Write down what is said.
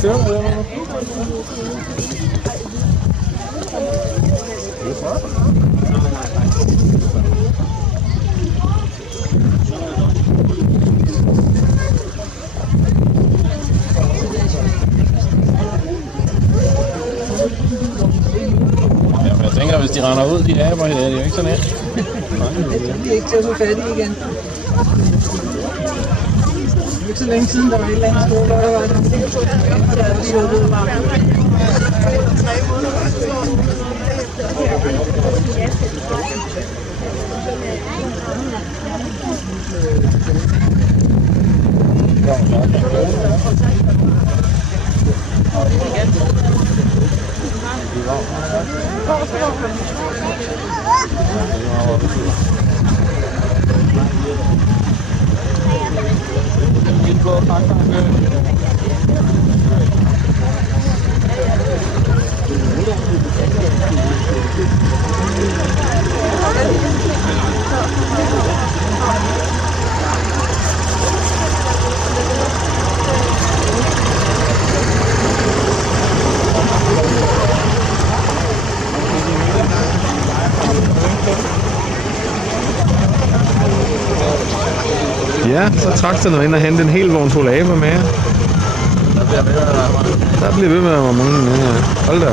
stykker eller noget? Jamen, jeg tænker, hvis de render ud, de aber, det er jo ikke så nemt. De er ikke til at få fat i igen. Det er ikke så længe siden, der var et eller andet skole, der var det. Der er de ude. Ja, så trak den ind og hente en hel vogn fuld aber med. Der bliver ved med at være mange med. Hold da.